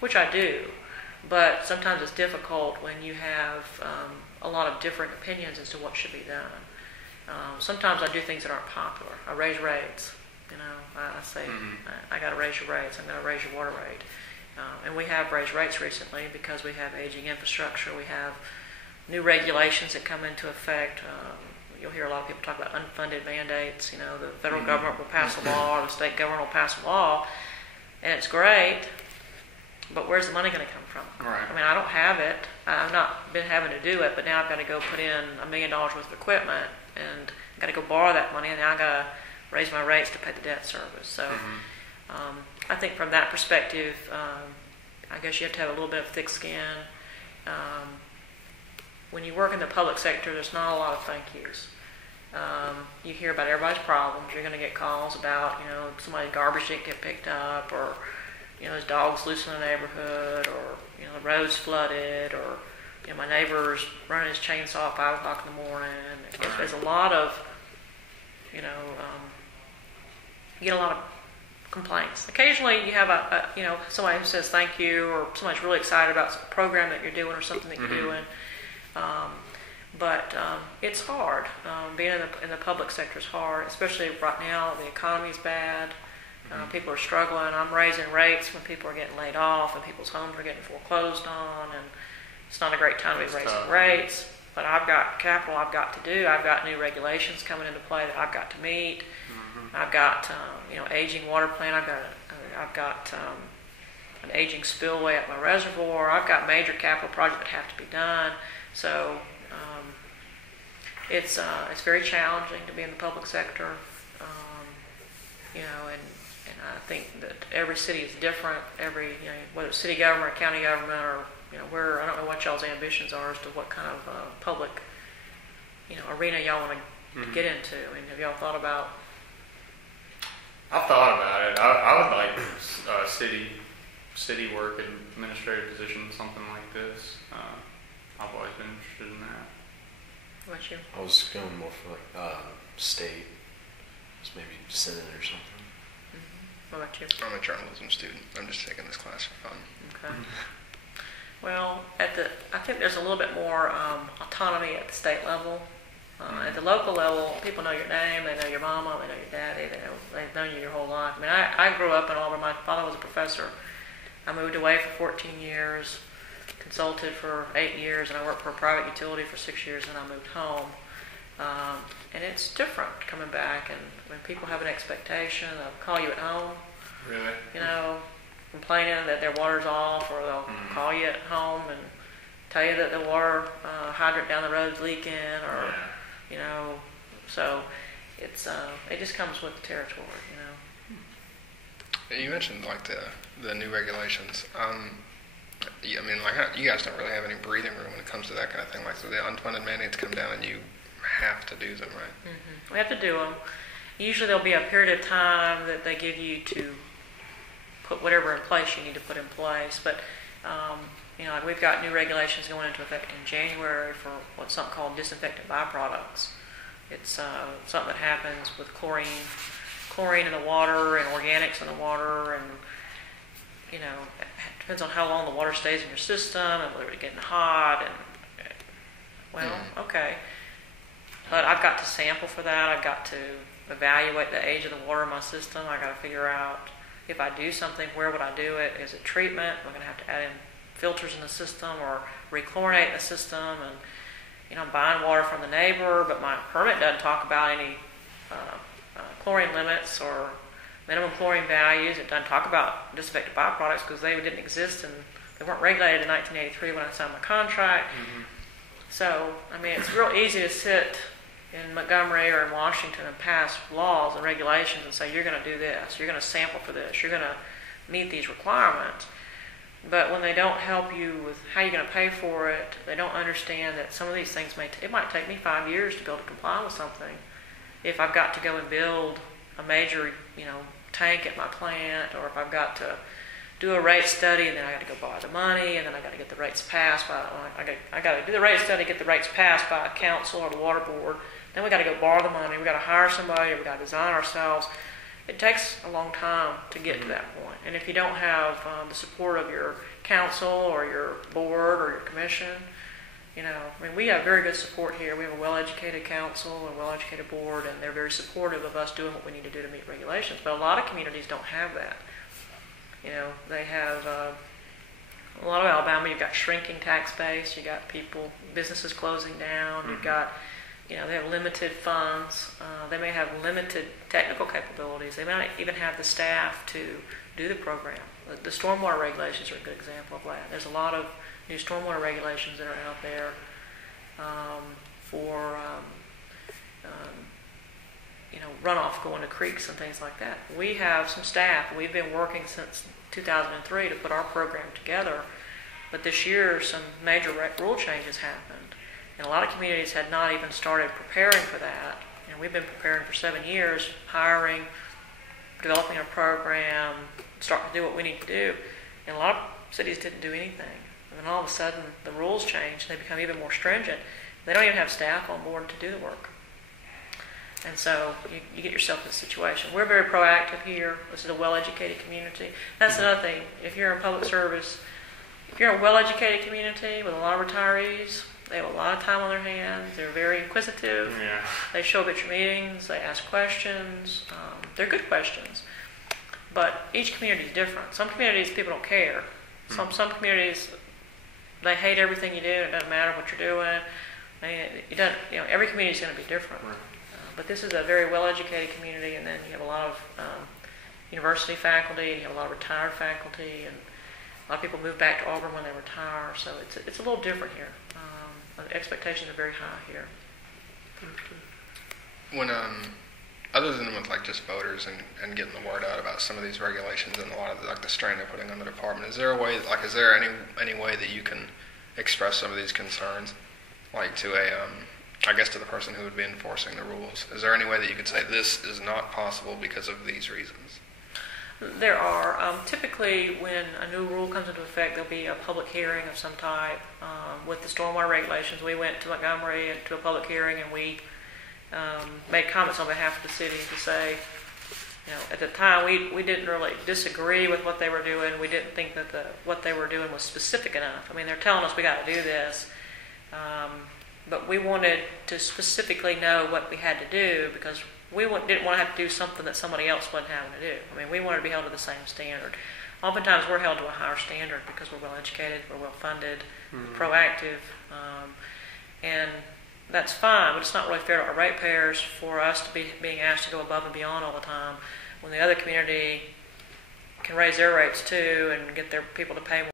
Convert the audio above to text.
which I do, but sometimes it's difficult when you have a lot of different opinions as to what should be done. Sometimes I do things that aren't popular. I raise rates. I say, I got to raise your rates. I'm going to raise your water rate. And we have raised rates recently because we have aging infrastructure. We have new regulations that come into effect. You'll hear a lot of people talk about unfunded mandates. The federal government will pass a law, or the state government will pass a law, and it's great, but where's the money going to come from? Right. I mean, I don't have it. I've not been having to do it, but now I've got to go put in $1 million worth of equipment, and I've got to go borrow that money, and now I've got to raise my rates to pay the debt service. So I think from that perspective, I guess you have to have a little bit of thick skin. When you work in the public sector, there's not a lot of thank yous. You hear about everybody's problems. You're going to get calls about, somebody's garbage didn't get picked up, or, there's dogs loose in the neighborhood, or, the road's flooded, or, my neighbor's running his chainsaw at 5 o'clock in the morning. There's a lot of, you get a lot of complaints. Occasionally you have somebody who says thank you, or somebody's really excited about a program that you're doing or something that you're doing. But it's hard. Being in the public sector is hard, especially right now. The economy's bad. People are struggling. I'm raising rates when people are getting laid off and people's homes are getting foreclosed on, and it's not a great time to be raising rates. But I've got capital I've got to do. I've got new regulations coming into play that I've got to meet. I've got aging water plant. I've got an aging spillway at my reservoir. I've got major capital projects that have to be done. So it's very challenging to be in the public sector, and I think that every city is different. Every whether it's city government or county government, or where, I don't know what y'all's ambitions are as to what kind of public arena y'all want to get into. I mean, have y'all thought about? I've thought about it. I would like city work, administrative position, something like this. I've always been interested in that. What about you? I was going more for state, just maybe Senate or something. What about you? I'm a journalism student. I'm just taking this class for fun. Okay. Well, I think there's a little bit more autonomy at the state level. At the local level, people know your name, they know your mama, they know your daddy, they've known you your whole life. I mean, I grew up in Auburn. My father was a professor. I moved away for 14 years, consulted for 8 years, and I worked for a private utility for 6 years, and I moved home. And it's different coming back, and when people have an expectation, they'll call you at home. Really? Complaining that their water's off, or they'll call you at home and tell you that the water hydrant down the road's leaking, or so it just comes with the territory. You mentioned like the new regulations. I mean, like, you guys don't really have any breathing room when it comes to that kind of thing. Like, so the unfunded mandates come down and you have to do them, right? We have to do them. Usually there'll be a period of time that they give you to put whatever in place you need to put in place. But, like we've got new regulations going into effect in January for what's something called disinfectant byproducts. It's something that happens with chlorine in the water and organics in the water, and it depends on how long the water stays in your system and whether it's getting hot. And okay, but I've got to sample for that. I've got to evaluate the age of the water in my system. I've got to figure out if I do something, where would I do it? Is it treatment? Am I going to have to add in filters in the system or rechlorinate the system? And I'm buying water from the neighbor, but my permit doesn't talk about any chlorine limits or minimum chlorine values. It doesn't talk about disinfectant byproducts because they didn't exist and they weren't regulated in 1983 when I signed my contract. So, I mean, it's real easy to sit in Montgomery or in Washington and pass laws and regulations and say, you're going to do this, you're going to sample for this, you're going to meet these requirements. But when they don't help you with how you're going to pay for it, they don't understand that some of these things it might take me 5 years to be able to comply with something. If I've got to go and build a major, tank at my plant, or if I've got to do a rate study, and then I got to go borrow the money, and then I got to get the rates passed by. I got to do the rate study, get the rates passed by a council or the water board. Then we got to go borrow the money. We got to hire somebody, or we got to design ourselves. it takes a long time to get to that point. And if you don't have the support of your council or your board or your commission, you know, I mean, we have very good support here. We have a well-educated council and a well-educated board, and they're very supportive of us doing what we need to do to meet regulations. But a lot of communities don't have that. You know, they have a lot of Alabama. You've got shrinking tax base. You got businesses closing down. You've got, you know, they have limited funds. They may have limited technical capabilities. They might even have the staff to do the program. The stormwater regulations are a good example of that. There's a lot of new stormwater regulations that are out there for you know, runoff going to creeks and things like that. We have some staff. We've been working since 2003 to put our program together, but this year some major rule changes happened. And a lot of communities had not even started preparing for that. And we've been preparing for 7 years, hiring, developing a program, starting to do what we need to do. And a lot of cities didn't do anything. And then all of a sudden, the rules change. They become even more stringent. They don't even have staff on board to do the work. And so you get yourself in a situation. We're very proactive here. This is a well-educated community. That's another thing. If you're in public service, if you're a well-educated community with a lot of retirees, they have a lot of time on their hands. They're very inquisitive. Yeah. They show up at your meetings. They ask questions. They're good questions. But each community is different. Some communities, people don't care. Some communities, they hate everything you do. It doesn't matter what you're doing. It doesn't, you know, every community is going to be different. Right. But this is a very well-educated community, and then you have a lot of university faculty, you have a lot of retired faculty, and a lot of people move back to Auburn when they retire. So it's a little different here. The expectations are very high here. When other than with like just voters and getting the word out about some of these regulations and a lot of like the strain they're putting on the department, is there a way, like, is there any way that you can express some of these concerns, like to I guess to the person who would be enforcing the rules? Is there any way that you could say this is not possible because of these reasons? There are. Typically, when a new rule comes into effect, there'll be a public hearing of some type. With the stormwater regulations, we went to Montgomery to a public hearing, and we made comments on behalf of the city to say, you know, at the time we didn't really disagree with what they were doing. We didn't think that what they were doing was specific enough. I mean, they're telling us we got to do this, but we wanted to specifically know what we had to do because we didn't want to have to do something that somebody else wasn't having to do. I mean, we wanted to be held to the same standard. Oftentimes, we're held to a higher standard because we're well educated, we're well funded, proactive, and that's fine. But it's not really fair to our ratepayers for us to be being asked to go above and beyond all the time when the other community can raise their rates too and get their people to pay more.